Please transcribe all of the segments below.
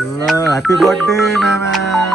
Happy birthday, Mama.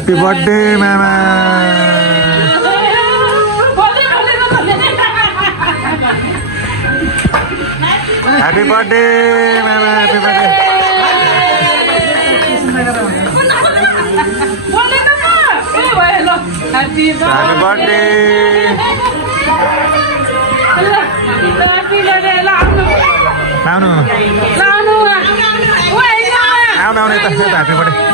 Happy birthday, Mama. Happy birthday, Mama. Happy birthday. Happy birthday. Nào nữa. Nào này ta happy birthday.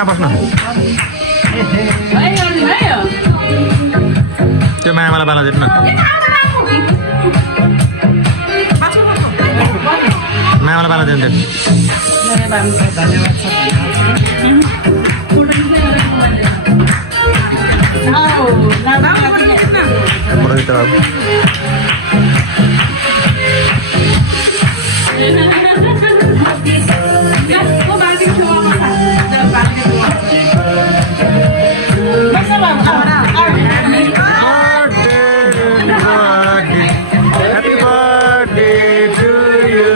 Bosno. Coba malah balas itu. Malah balas itu. Happy birthday to you.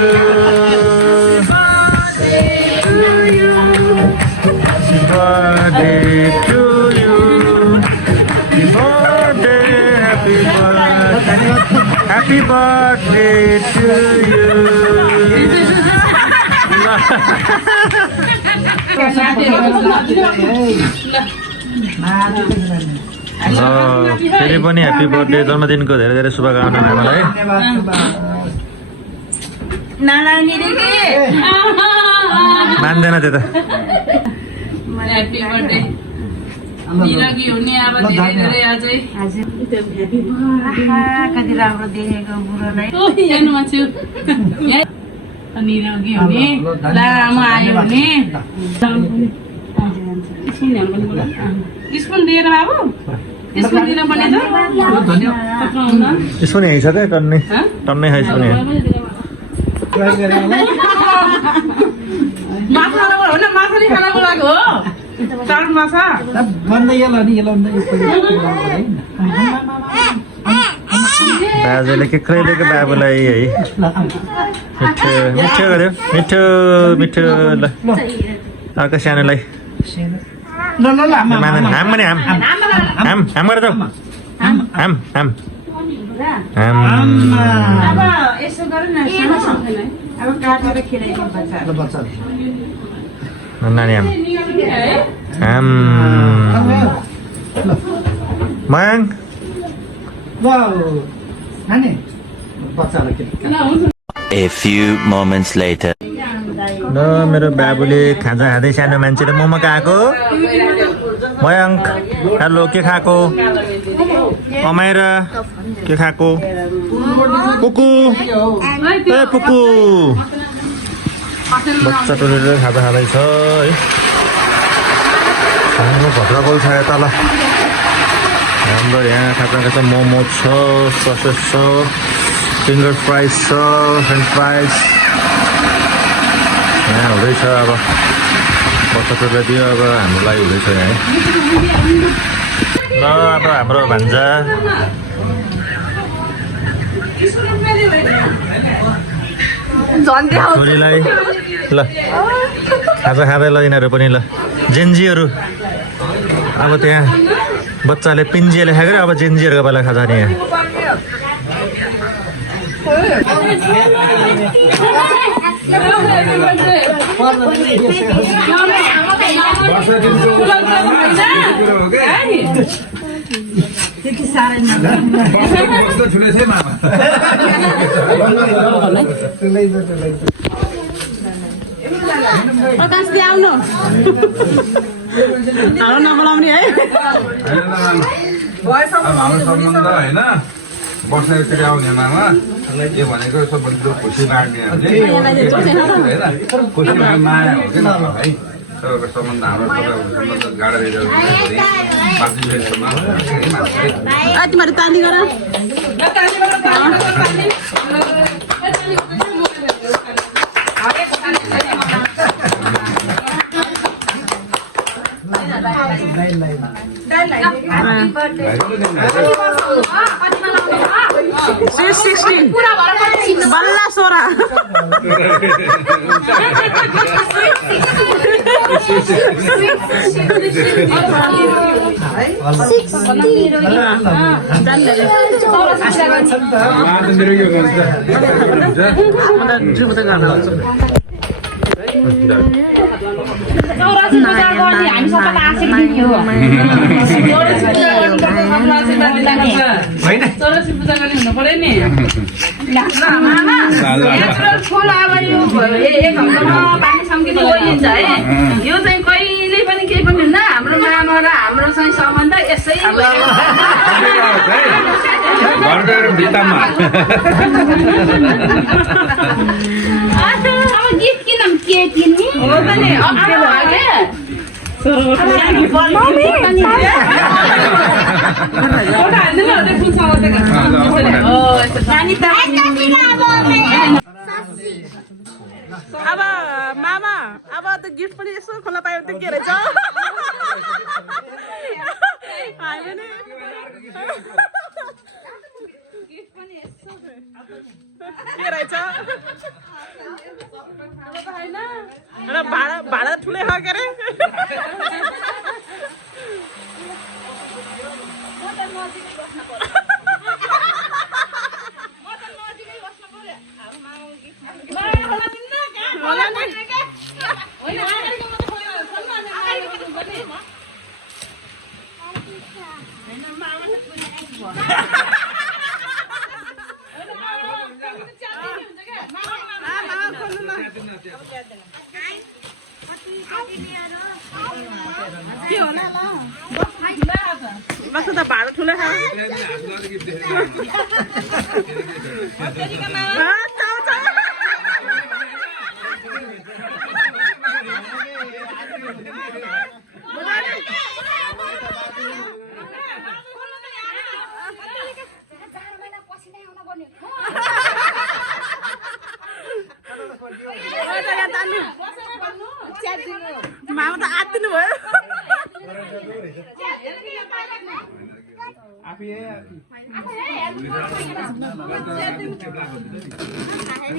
Birthday to you. Happy birthday to you. फेरि पनि happy birthday जन्मदिनको धेरै धेरै शुभकामना मलाई मान्दैन त्यो त निरोगी हुने अब धेरै धेरै अझै कति राम्रो देखेको बुढोलाई हेर्नुमा छु निरोगी हुने लामो आयो भने स्पुन दिएर बाबु स्पुन दिन पर्ने त स्पुन यही छ त टन्नै टन्नै है स्पुन माछा हो न माछा नि खानको लागि हो चार माछा बाजेले के दिएको बाबुलाई है मिठो मिठो गर्यो मिठो मिठो ल अर्को सानोलाई हाम पनि हाम हाम हाम गरेर जाऊ हाम हाम हाम अब यसो गरौँ न अब काटेर खिलाइदिउँ बच्चाहरु नानी हाम हाम Mayank A few moments later. ल मेरो बाबुले खाजा खाँदै सानो मान्छेले मोमो खाएको मयङ्क हेलो के खाएको अमाइरा के खाएको पुकु ए पुकु बच्चा टोलेर खाजा खाँदैछ है हाम्रो भद्रकोल छ यता ल हाम्रो यहाँ खाजा खाजा मोमो छ ससेज छ फिङ्गर फ्राइज छ फ्रेन्च फ्राइज यहाँ हुँदैछ अब बच्चा टोले दियो अब हाम्रो लागि हुँदैछ यहाँ ल अब हाम्रो भान्जा छोरीलाई ल खाजा खाँदै ल यिनीहरू पनि ल जेन्जीहरू अब त्यहाँ बच्चाले पिन्जियाले खाएको अब जेन्जीहरूको बेला खाजा नि यहाँ त्यति साह्रै कस्तो ठुलो छ मामा प्रकाश दि आउनु हालो नबोलाउने है हाम्रो सम्बन्ध होइन वर्षैतिर आउने मामा यो भनेको यसो बलिदो खुसी लाग्ने खुसी माया हो कि है तपाईँको सम्बन्ध हाम्रो सम्बन्ध गाडा तिमीहरू ताली गर बल्ला सोरा चौरासी पूजा गर्ने हामी सबैलाई आशीर्वाद दिने हो चौरासी पूजा गर्ने हुनु पर्यो नि फुल अब यो एक हप्तामा पानी सम्किने गइन्छ है यो चाहिँ कहिले पनि केही पनि हुन्न हाम्रो मामा र हाम्रो चाहिँ सम्बन्ध यसै अब गीत किनौँ के किन्ने हो त नि अब मामा अब त गिफ्ट पनि यसो खोला पायो त के रहेछ के रहेछ भाडा ठुलै हो के अरे के होला बस त भाडा ठुलो छ मामा त आत्तिनु भयो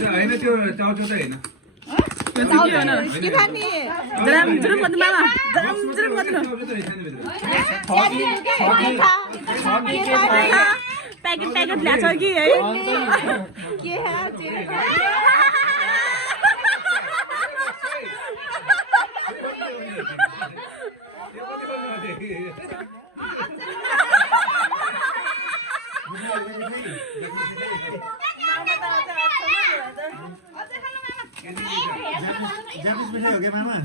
होइन त्यो चाउचाउ त होइन प्याकेट प्याकेट ल्याएको कि है जाबिस मिठाई हो क्या मामा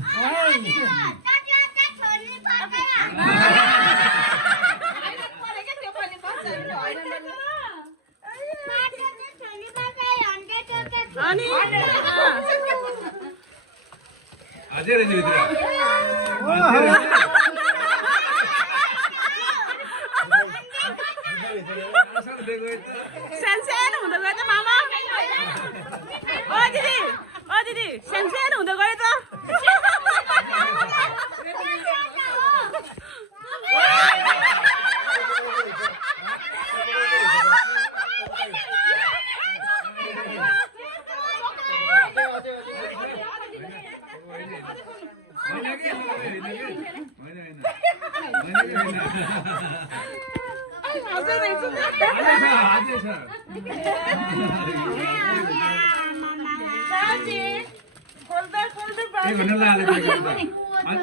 अनि अझै रहेछ भित्र सानो हुँदै गयो त मामा ओ दिदी सानो हुँदै गयो त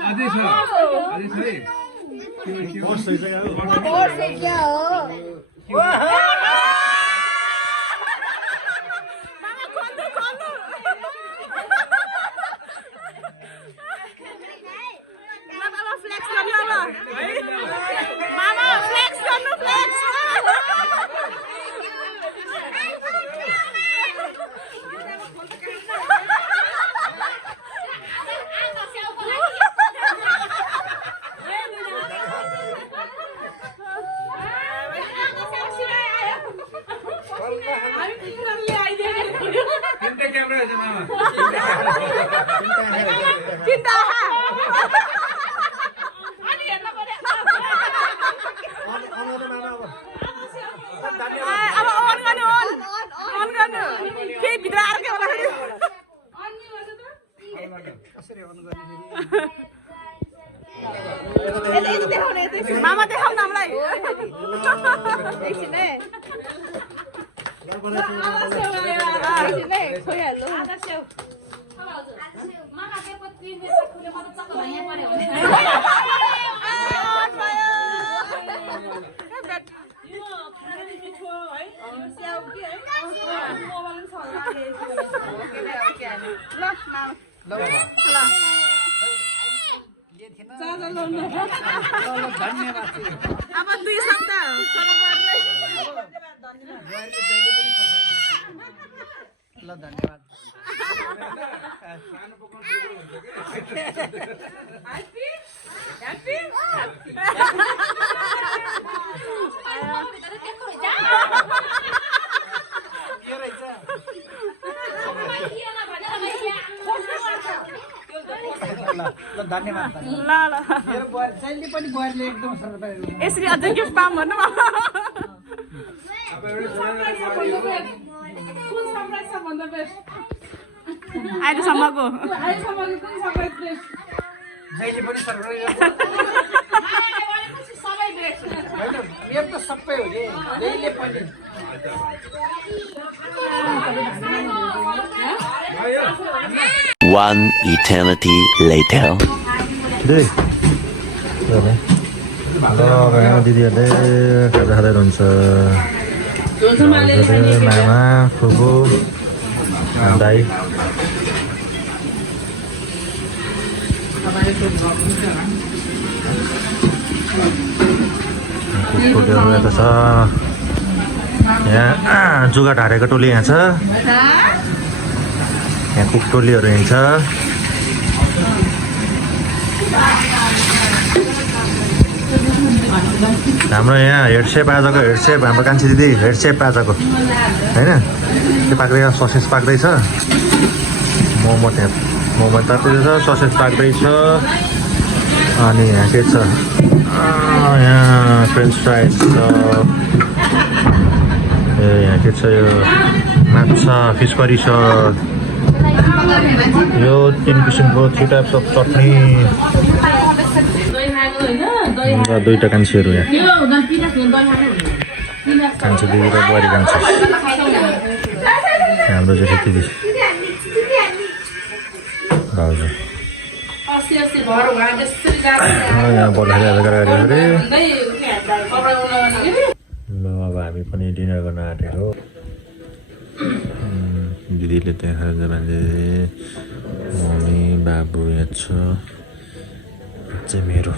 अझै छ है मामा खोल्नु खोल्नु ल मामा फ्लेक्स गर्नु अब मामा फ्लेक्स गर्नु फ्लेक्स तिनवटा क्यामेरा छ मामा चिन्ता अब अन गर्नु अन गर्नु केही भित्र अर्कै होला मामा देखाउ न हामीलाई अब 2 शब्द ल धन्यवाद ल धन्यवाद ल ल मेरो बुहारी जहिले पनि बुहारीले एकदम सरकार यसरी अझै गिफ्ट पाऊँ भन्नु अहिलेसम्मको जहिले पनि सरकार मेरो त सबै हो कि जहिले पनि One eternity later. दिदीहरूले खाजा खाँदै हुनुहुन्छ मामा फुपू दाई कुकुरहरू यता छ यहाँ जुगा ढारेको टोली यहाँ छ यहाँ कुक टोलीहरू हिँड्छ हाम्रो यहाँ हेडसेप आजको हेडसेप हाम्रो कान्छी दिदी हेडसेप आजको होइन त्यो पाक्दैछ ससेज पाक्दैछ मोमो त्यहाँ मोमो ताप्दैछ ससेज पाक्दैछ अनि यहाँ के छ यहाँ फ्रेन्च फ्राइज छ ए यहाँ के छ यो माछा फिस करी छ यो 3 किसिमको 3 टाइप्स अफ चटनी दुईवटा कान्छीहरू यहाँ कान्छी दिदी र बुहारी कान्छी हाम्रो चाहिँ दिदी भाउजू यहाँ बर्खाले गाडी अरे ल अब हामी पनि डिनर गर्न आँटेको दिदीले त्यहाँ खाजा बाँधे मम्मी बाबु यहाँ छ चाहिँ मेरो